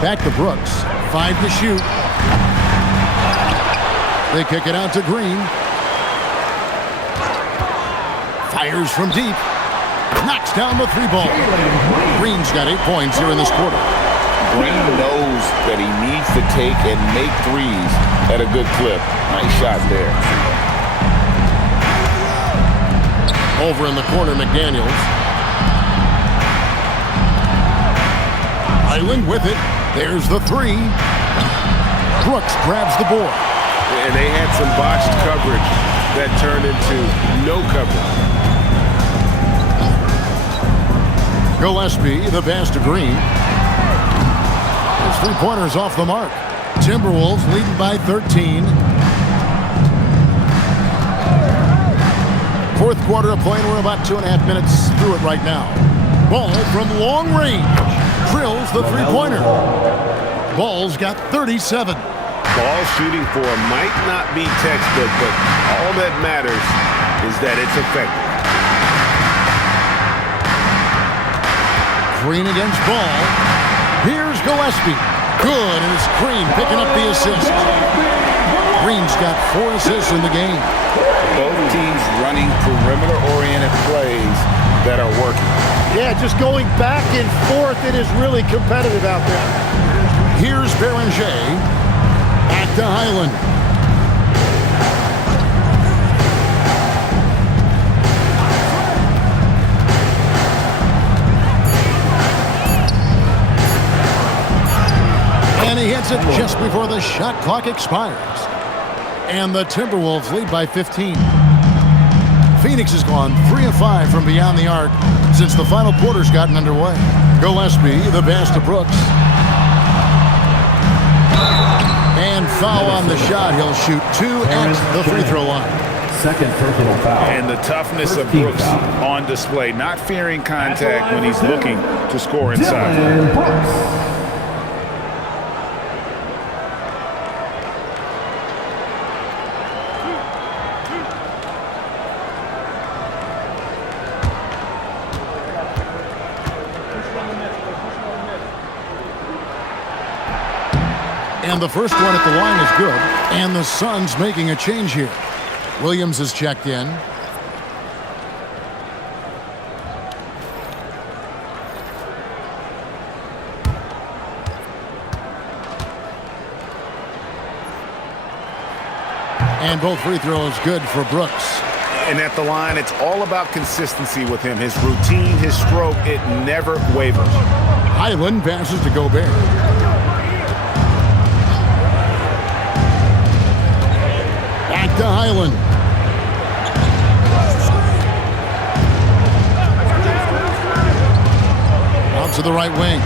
Back to Brooks. 5 to shoot. They kick it out to Green. Fires from deep. Knocks down the 3 ball. Green's got 8 points here in this quarter. Green knows that he needs to take and make threes at a good clip. Nice shot there. Over in the corner, McDaniels. Highland with it. There's the three. Brooks grabs the board. And they had some botched coverage that turned into no coverage. Gillespie, the pass to Green. His three-pointers off the mark. Timberwolves leading by 13. Fourth quarter of play, and we're about 2.5 minutes through it right now. Ball from long range. Drills the three-pointer. Ball's got 37. Ball shooting for him might not be textbook, but all that matters is that it's effective. Green against Ball. Here's Gillespie. Good, and it's Green picking up the assist. Green's got 4 assists in the game. Both teams running perimeter-oriented plays that are working. Yeah, just going back and forth, it is really competitive out there. Here's Beranger. Back to Highland. And he hits it just before the shot clock expires. And the Timberwolves lead by 15. Phoenix has gone 3 of 5 from beyond the arc since the final quarter's gotten underway. Gillespie, the pass to Brooks. And foul on the shot. He'll shoot 2 at the free throw line. Second personal foul. And the toughness of Brooks on display, not fearing contact when he's looking to score inside. Dylan Brooks. And the first one at the line is good. And the Suns making a change here. Williams is checked in. And both free throws good for Brooks. And at the line, it's all about consistency with him. His routine, his stroke, it never wavers. Highland passes to Gobert. Back to Highland. Out to the right wing.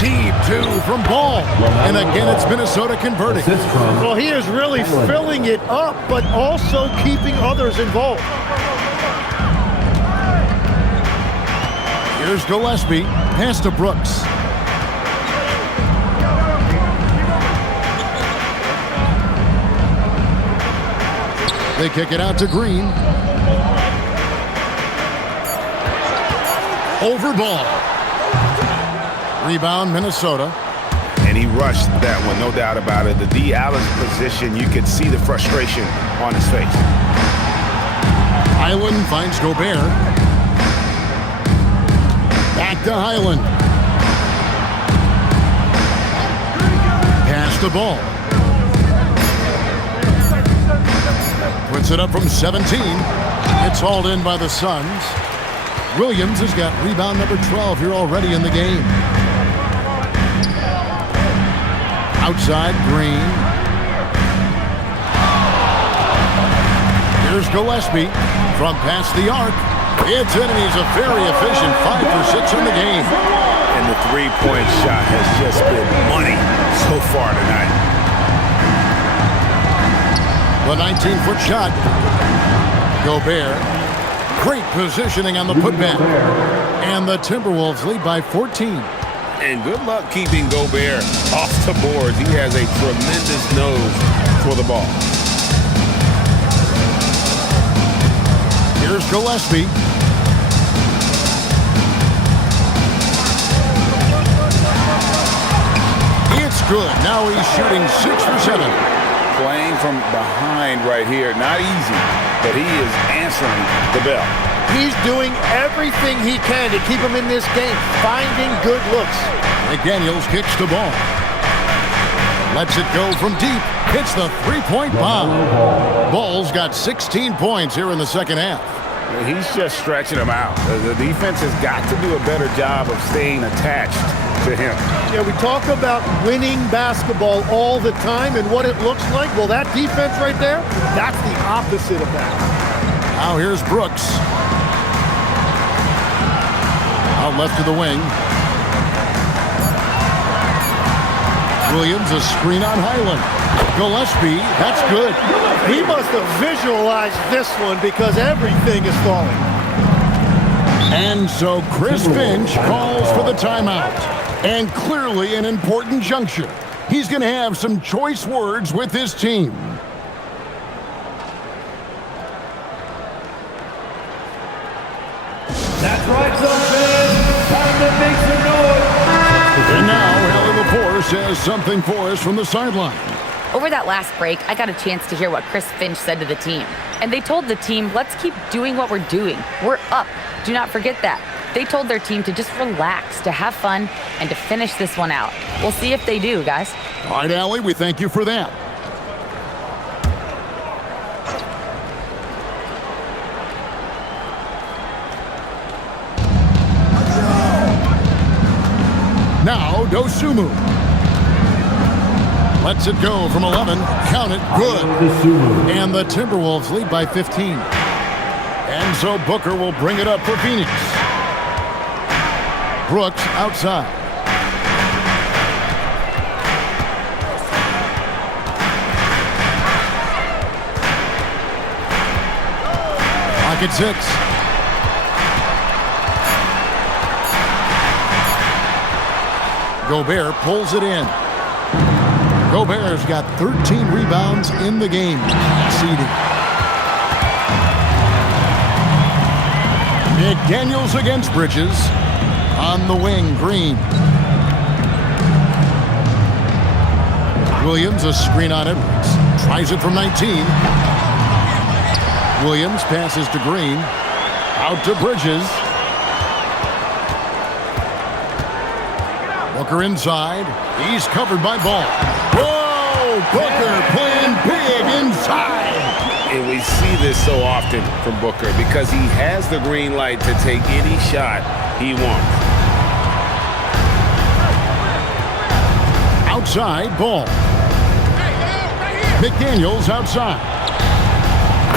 Deep 2 from Ball. And again, it's Minnesota converting. Well, he is really filling it up, but also keeping others involved. Here's Gillespie. Pass to Brooks. They kick it out to Green. Over Ball. Rebound, Minnesota. And he rushed that one, no doubt about it. The D. Allen's position, you could see the frustration on his face. Highland finds Gobert. Back to Highland. Pass the ball. Puts it up from 17. It's hauled in by the Suns. Williams has got rebound number 12 here already in the game. Outside, Green. Here's Gillespie from past the arc. It's in, and he's a very efficient 5 for 6 in the game. And the three-point shot has just been money so far tonight. The 19-foot shot. Gobert. Great positioning on the putback. And the Timberwolves lead by 14. And good luck keeping Gobert off the boards. He has a tremendous nose for the ball. Here's Gillespie. It's good. Now he's shooting 6 for 7. Playing from behind right here, not easy, but he is answering the bell. He's doing everything he can to keep him in this game, finding good looks. McDaniels kicks the ball. Lets it go from deep. Hits the three-point bomb. Ball's got 16 points here in the second half. He's just stretching them out. The defense has got to do a better job of staying attached to him. Yeah, we talk about winning basketball all the time and what it looks like. Well, that defense right there, that's the opposite of that. Now here's Brooks. Out left to the wing. Williams, a screen on Highland. Gillespie, that's good. He must have visualized this one because everything is falling. And so Chris Finch calls for the timeout. And clearly an important juncture. He's going to have some choice words with his team. That's right, son fans. Time to make some noise. And now, Hallie Lepore says something for us from the sideline. Over that last break, I got a chance to hear what Chris Finch said to the team. And they told the team, let's keep doing what we're doing. We're up. Do not forget that. They told their team to just relax, to have fun, and to finish this one out. We'll see if they do, guys. All right, Allie, we thank you for that. Now, Dosunmu. Lets it go from 11. Count it. Good. And the Timberwolves lead by 15. And so Booker will bring it up for Phoenix. Brooks outside. Pocket 6. Gobert pulls it in. Gobert's got 13 rebounds in the game. Seeding. McDaniels against Bridges. On the wing, Green. Williams, a screen on Edwards. Tries it from 19. Williams passes to Green. Out to Bridges. Booker inside. He's covered by Ball. Whoa! Booker playing big inside. And we see this so often from Booker because he has the green light to take any shot he wants. Outside, Ball. McDaniels outside.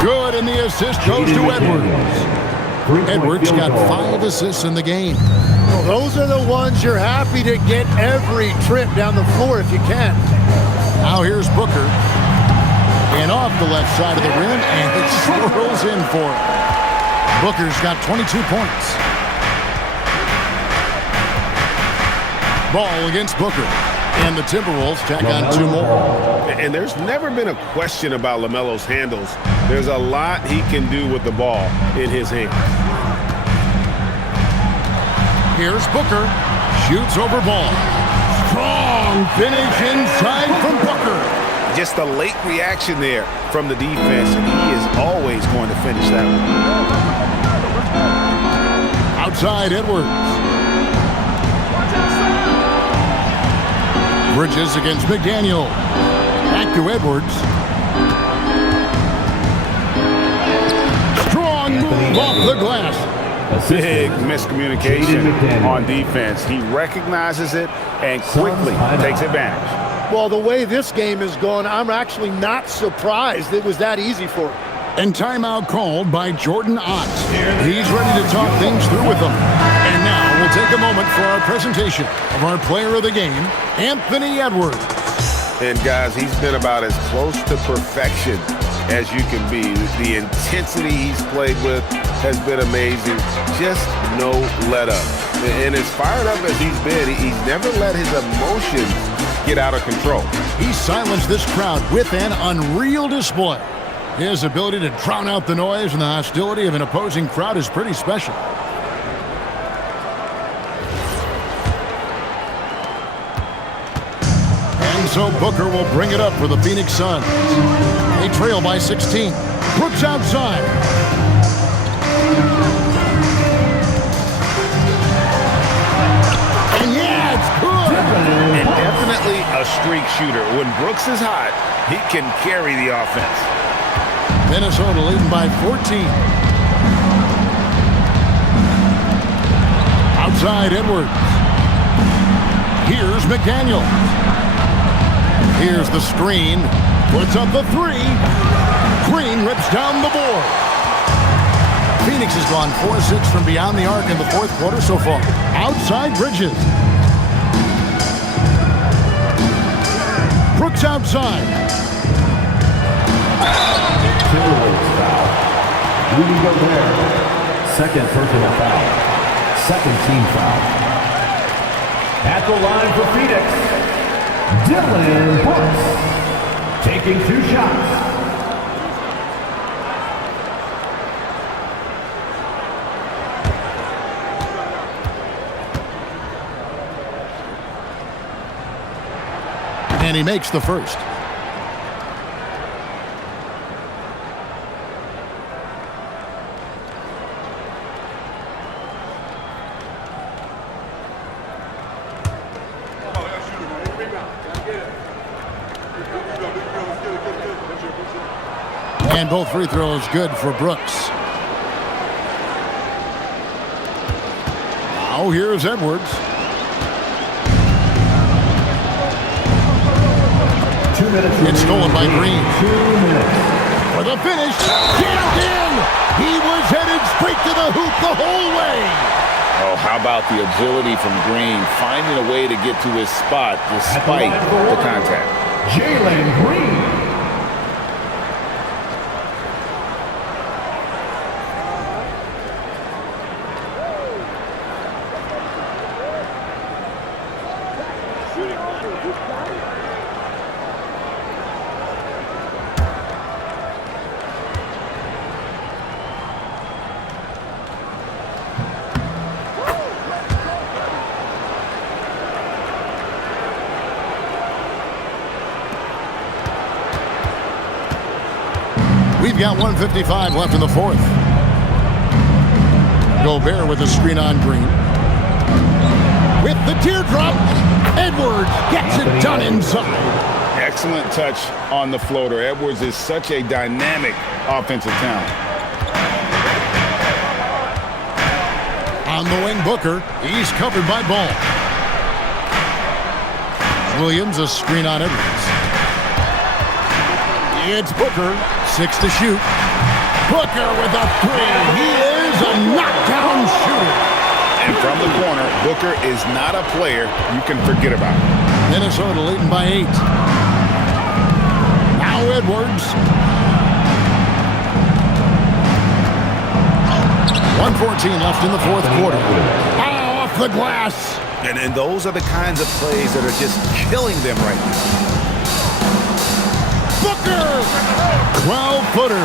Good, and the assist goes to Edwards. Edwards got 5 assists in the game. Well, those are the ones you're happy to get every trip down the floor if you can. Now here's Booker. And off the left side of the rim, and it swirls in for him. Booker's got 22 points. Ball against Booker. And the Timberwolves tack on 2 more. And there's never been a question about LaMelo's handles. There's a lot he can do with the ball in his hands. Here's Booker. Shoots over Ball. Strong finish inside from Booker. Just a late reaction there from the defense, and he is always going to finish that one. Outside Edwards. Bridges against McDaniel. Back to Edwards. Strong move off the glass. Big miscommunication on defense. He recognizes it and quickly takes advantage. Well, the way this game has gone, I'm actually not surprised it was that easy for him. And timeout called by Jordan Ott. He's ready to talk things through with them. And now we'll take a moment for our presentation of our player of the game, Anthony Edwards. And guys, he's been about as close to perfection as you can be. The intensity he's played with has been amazing. Just no let up. And as fired up as he's been, he's never let his emotions get out of control. He silenced this crowd with an unreal display. His ability to drown out the noise and the hostility of an opposing crowd is pretty special. And so Booker will bring it up for the Phoenix Suns. They trail by 16. Brooks outside. And yeah, it's good. And definitely a streak shooter. When Brooks is hot, he can carry the offense. Minnesota leading by 14. Outside Edwards. McDaniel. Here's the screen. Puts up the three. Green rips down the board. Phoenix has gone 4-6 from beyond the arc in the fourth quarter so far. Outside Bridges. Brooks outside. Timberwolves foul. Rudy Gobert. Second personal foul. Second team foul. At the line for Phoenix, Dylan Brooks. Taking 2 shots. And he makes the first. And both free throws good for Brooks. Now here's Edwards. It's stolen by Green. 2 minutes. For the finish. Jammed in. He was headed straight to the hoop the whole way. Oh, how about the agility from Green, finding a way to get to his spot despite the contact. Jalen Green. We've got 1:55 left in the fourth. Gobert with a screen on Green. With the teardrop, Edwards gets it done inside. Excellent touch on the floater. Edwards is such a dynamic offensive talent. On the wing, Booker. He's covered by Ball. Williams, a screen on Edwards. It's Booker. 6 to shoot. Booker with a three. He is a knockdown shooter. And from the corner, Booker is not a player you can forget about. Minnesota leading by 8. Now Edwards. 1:14 left in the fourth quarter. Oh, off the glass. And those are the kinds of plays that are just killing them right now. Booker! 12-footer.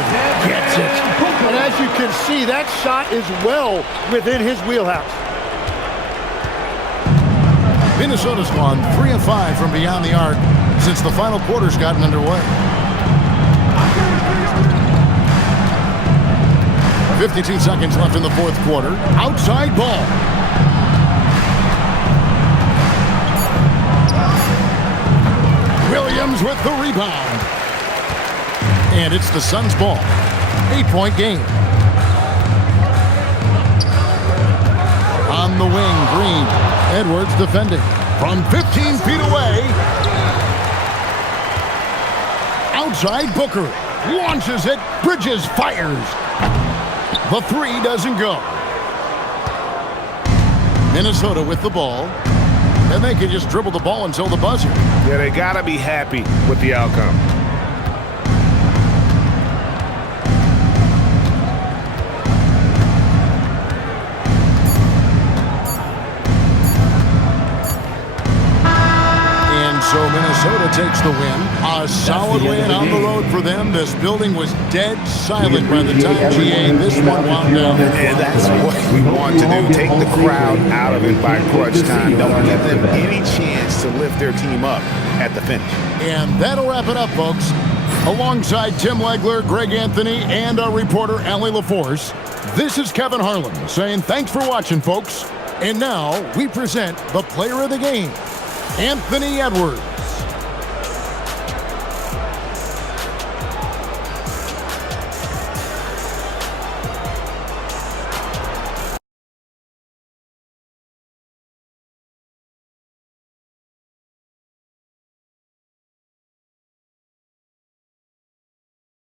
Gets it. And as you can see, that shot is well within his wheelhouse. Minnesota's gone 3 of 5 from beyond the arc since the final quarter's gotten underway. 52 seconds left in the fourth quarter. Outside Ball. Williams with the rebound. And it's the Suns' ball. 8-point game. On the wing, Green. Edwards defending. From 15 feet away. Outside Booker. Launches it. Bridges fires. The three doesn't go. Minnesota with the ball. And they can just dribble the ball until the buzzer. Yeah, they got to be happy with the outcome. So Minnesota takes the win. A solid win on the road for them. This building was dead silent by the time GA this one wound down. And that's what we want to do. Take the crowd out of it by crunch time. Don't give them any chance to lift their team up at the finish. And that'll wrap it up, folks. Alongside Tim Legler, Greg Anthony, and our reporter, Allie LaForce, this is Kevin Harlan saying thanks for watching, folks. And now we present the player of the game, Anthony Edwards.